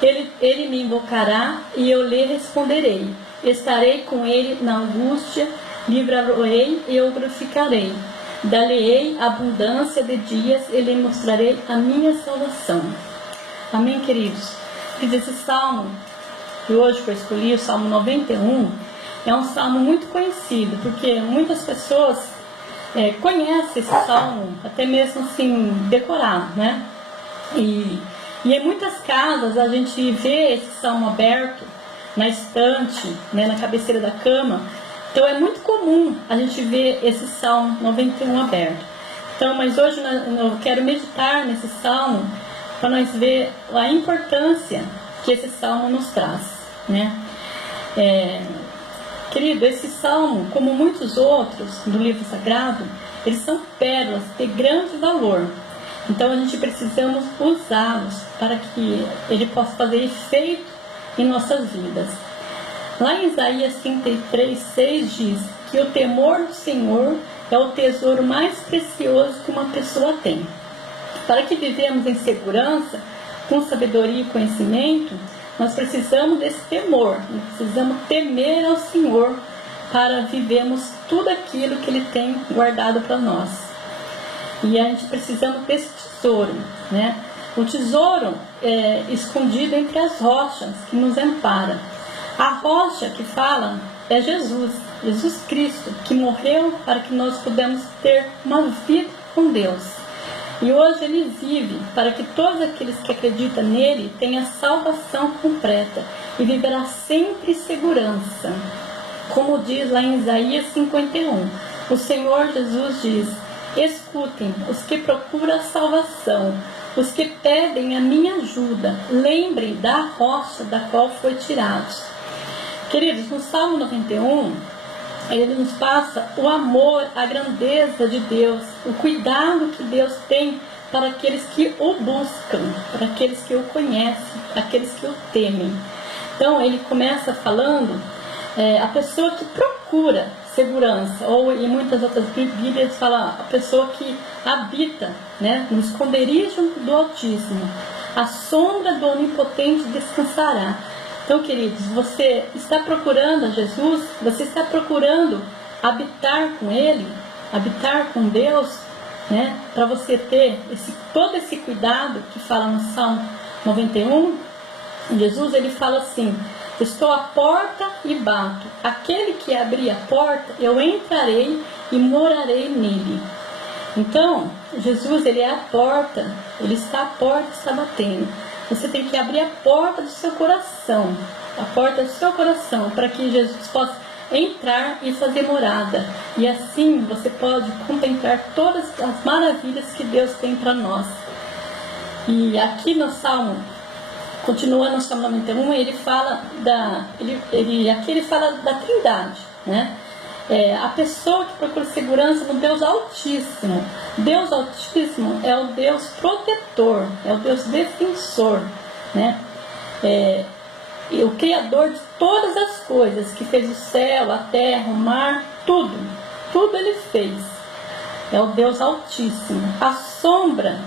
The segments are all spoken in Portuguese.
Ele me invocará e eu lhe responderei. Estarei com ele na angústia, livrá-lo-ei e eu glorificarei. Dar-lhe-ei abundância de dias e lhe mostrarei a minha salvação. Amém, queridos? Esse salmo que hoje foi escolhido, o Salmo 91, é um salmo muito conhecido, porque muitas pessoas conhecem esse salmo, até mesmo assim, decorado, né? E em muitas casas a gente vê esse salmo aberto na estante, né, na cabeceira da cama. Então é muito comum a gente ver esse Salmo 91 aberto. Então, mas hoje eu quero meditar nesse salmo para nós ver a importância que esse salmo nos traz, né? Querido, esse salmo, como muitos outros do livro sagrado, eles são pérolas de grande valor. Então a gente precisamos usá-los para que ele possa fazer efeito em nossas vidas. Lá em Isaías 33:6 diz que o temor do Senhor é o tesouro mais precioso que uma pessoa tem. Para que vivemos em segurança, com sabedoria e conhecimento, nós precisamos desse temor, nós precisamos temer ao Senhor para vivermos tudo aquilo que Ele tem guardado para nós. E a gente precisamos desse tesouro, né? O tesouro é escondido entre as rochas que nos ampara. A rocha que fala é Jesus Cristo, que morreu para que nós pudéssemos ter uma vida com Deus. E hoje Ele vive para que todos aqueles que acreditam nele tenham salvação completa e viverá sempre em segurança. Como diz lá em Isaías 51, o Senhor Jesus diz: escutem os que procuram a salvação, os que pedem a minha ajuda, lembrem da rocha da qual foi tirados. Queridos, no Salmo 91, ele nos passa o amor, a grandeza de Deus, o cuidado que Deus tem para aqueles que o buscam, para aqueles que o conhecem, aqueles que o temem. Então, ele começa falando a pessoa que procura segurança, ou em muitas outras Bíblias fala a pessoa que habita, né, no esconderijo do Altíssimo, a sombra do Onipotente descansará. Então, queridos, você está procurando a Jesus? Você está procurando habitar com Ele? Habitar com Deus? Né? Para você ter todo esse cuidado que fala no Salmo 91, Jesus ele fala assim: estou à porta e bato. Aquele que abrir a porta, eu entrarei e morarei nele. Então, Jesus ele é a porta, ele está à porta e está batendo. Você tem que abrir a porta do seu coração, para que Jesus possa entrar e fazer morada. E assim você pode contemplar todas as maravilhas que Deus tem para nós. E aqui no Salmo, continuando no Salmo 91, ele fala ele fala da Trindade, né? A pessoa que procura segurança no Deus Altíssimo. Deus Altíssimo é o Deus protetor, é o Deus defensor, né? O Criador de todas as coisas, que fez o céu, a terra, o mar, tudo Ele fez. É o Deus Altíssimo. A sombra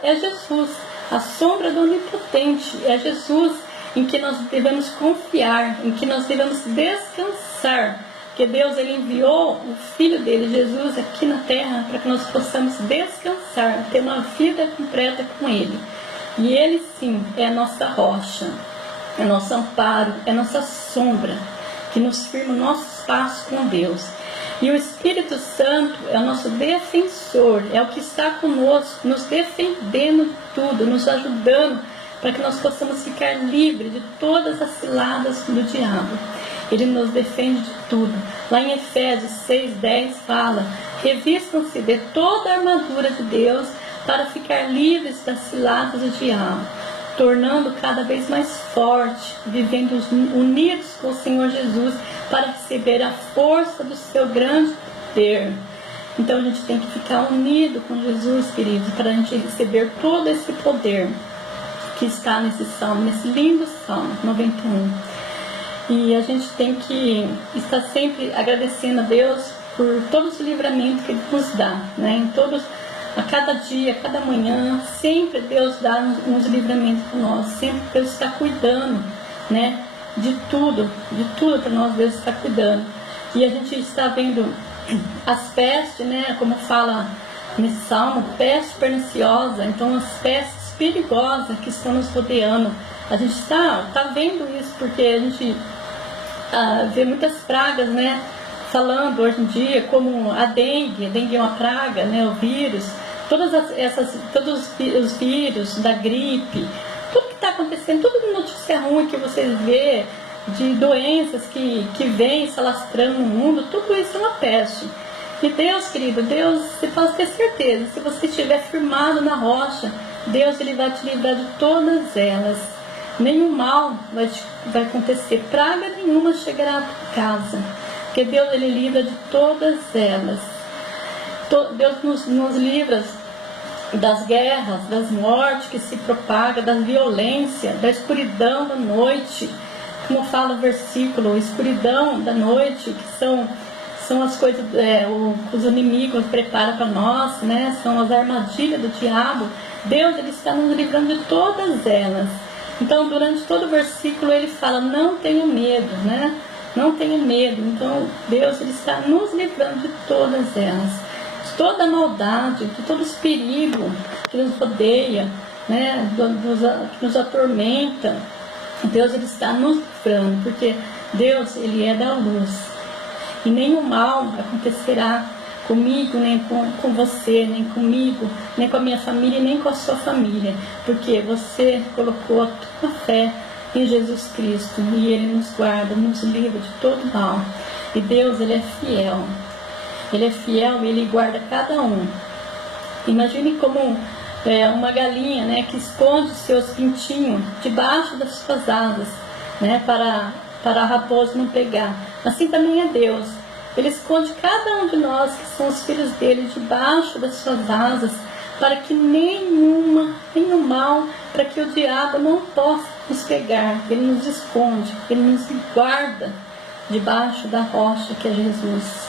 é Jesus. A sombra do Onipotente é Jesus, em que nós devemos confiar, em que nós devemos descansar. Porque Deus ele enviou o Filho dele, Jesus, aqui na terra, para que nós possamos descansar, ter uma vida completa com Ele. E Ele sim é a nossa rocha, é nosso amparo, é nossa sombra, que nos firma o nosso passo com Deus. E o Espírito Santo é o nosso defensor, é o que está conosco, nos defendendo de tudo, nos ajudando, para que nós possamos ficar livres de todas as ciladas do diabo. Ele nos defende de tudo. Lá em Efésios 6:10 fala: revistam-se de toda a armadura de Deus para ficar livres das ciladas do diabo, tornando cada vez mais forte, vivendo unidos com o Senhor Jesus para receber a força do seu grande poder. Então a gente tem que ficar unido com Jesus, queridos, para a gente receber todo esse poder que está nesse salmo, nesse lindo Salmo 91. E a gente tem que estar sempre agradecendo a Deus por todos os livramentos que Ele nos dá, né? Em todas a cada dia, a cada manhã, sempre Deus dá uns livramentos para nós, sempre Deus está cuidando, né, de tudo para nós Deus está cuidando. E a gente está vendo as pestes, né, como fala nesse salmo, peste perniciosa, então as pestes perigosas que estão nos rodeando. A gente está vendo isso porque a gente vê muitas pragas, né, falando hoje em dia, como a dengue é uma praga, né, o vírus, todos os vírus da gripe, tudo que está acontecendo, tudo de notícia ruim que vocês vê, de doenças que vêm se alastrando no mundo, tudo isso é uma peste. E Deus, querido, Deus, você pode ter certeza, se você estiver firmado na rocha, Deus ele vai te livrar de todas elas. Nenhum mal vai acontecer, praga nenhuma chegará à tua casa, porque Deus ele livra de todas elas. Deus nos livra das guerras, das mortes que se propagam, da violência, da escuridão da noite, como fala o versículo, escuridão da noite, que são as coisas, os inimigos preparam para nós, né? São as armadilhas do diabo. Deus ele está nos livrando de todas elas. Então, durante todo o versículo ele fala, não tenha medo, né? Não tenha medo. Então, Deus ele está nos livrando de todas elas, de toda a maldade, de todos os perigos que nos rodeia, né? Que nos atormenta. Deus ele está nos livrando, porque Deus ele é da luz. E nenhum mal acontecerá comigo, nem com você, nem comigo, nem com a minha família, nem com a sua família, porque você colocou a tua fé em Jesus Cristo e Ele nos guarda, nos livra de todo mal. E Deus ele é fiel e Ele guarda cada um. Imagine como uma galinha, né, que esconde seus pintinhos debaixo das suas asas, né, para a raposa não pegar. Assim também é Deus. Ele esconde cada um de nós, que são os filhos dele, debaixo das suas asas, para que nenhum mal, para que o diabo não possa nos pegar. Ele nos esconde, ele nos guarda debaixo da rocha que é Jesus.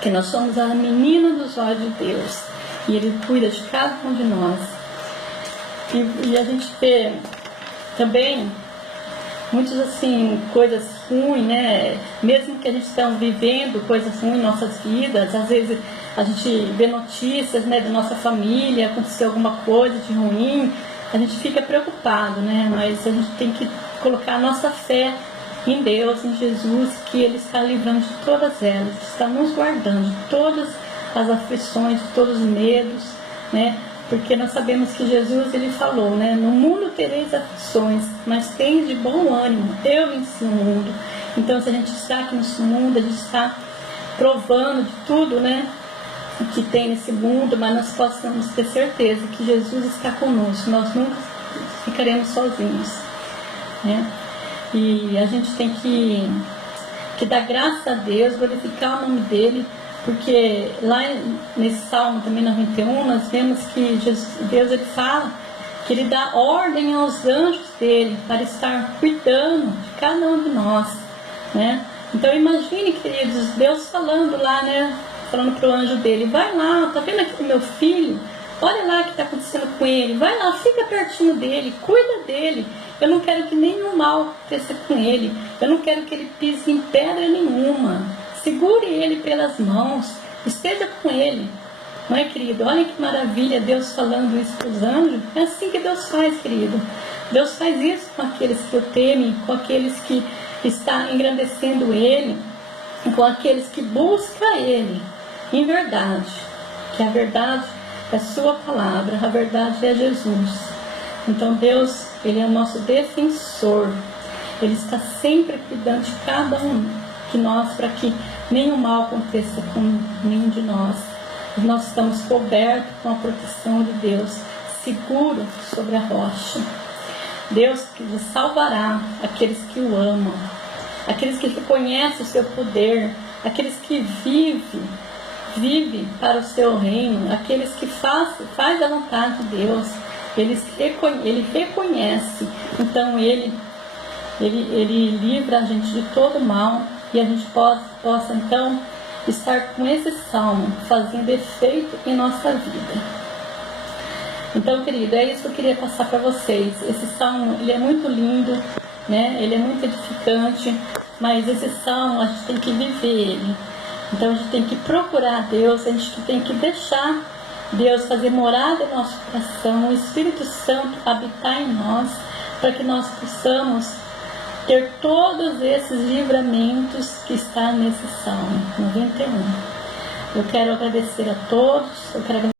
Que nós somos a menina dos olhos de Deus. E Ele cuida de cada um de nós. E a gente vê também muitas assim, coisas ruins, né? Mesmo que a gente esteja vivendo coisas ruins em nossas vidas, às vezes a gente vê notícias, né, da nossa família, aconteceu alguma coisa de ruim, a gente fica preocupado, né? Mas a gente tem que colocar a nossa fé em Deus, em Jesus, que Ele está livrando de todas elas, está nos guardando de todas as aflições, de todos os medos, né? Porque nós sabemos que Jesus, Ele falou, né? No mundo tereis aflições, mas tendes de bom ânimo, eu venci o mundo. Então, se a gente está aqui nesse mundo, a gente está provando de tudo, né, que tem nesse mundo, mas nós possamos ter certeza que Jesus está conosco, nós nunca ficaremos sozinhos, né? E a gente tem que dar graças a Deus, glorificar o nome dEle, porque lá nesse Salmo também 91, nós vemos que Deus ele fala que Ele dá ordem aos anjos dEle para estar cuidando de cada um de nós, né? Então imagine, queridos, Deus falando lá, né? Falando para o anjo dEle, vai lá, tá vendo aqui o meu filho? Olha lá o que está acontecendo com ele, vai lá, fica pertinho dele, cuida dele. Eu não quero que nenhum mal aconteça com ele, eu não quero que ele pise em pedra nenhuma. Segure ele pelas mãos, esteja com ele. Não é, querido? Olha que maravilha Deus falando isso para os anjos. É assim que Deus faz, querido. Deus faz isso com aqueles que o temem, com aqueles que está engrandecendo Ele, com aqueles que buscam Ele em verdade. Que a verdade é a sua palavra, a verdade é Jesus. Então Deus, Ele é o nosso defensor. Ele está sempre cuidando de cada um de nós, para que nenhum mal aconteça com nenhum de nós. Nós estamos cobertos com a proteção de Deus, seguro sobre a rocha. Deus que salvará aqueles que o amam, aqueles que reconhecem o seu poder, aqueles que vivem para o seu reino, aqueles que faz a vontade de Deus. Ele reconhece, então ele livra a gente de todo mal, e a gente possa então estar com esse salmo fazendo efeito em nossa vida. Então, querido, é isso que eu queria passar para vocês. Esse salmo, ele é muito lindo, né? Ele é muito edificante, mas esse salmo a gente tem que viver ele. Então a gente tem que procurar Deus, a gente tem que deixar Deus fazer morada no nosso coração, o Espírito Santo habitar em nós, para que nós possamos ter todos esses livramentos que está nesse salmo 91. Eu quero agradecer a todos, eu quero agradecer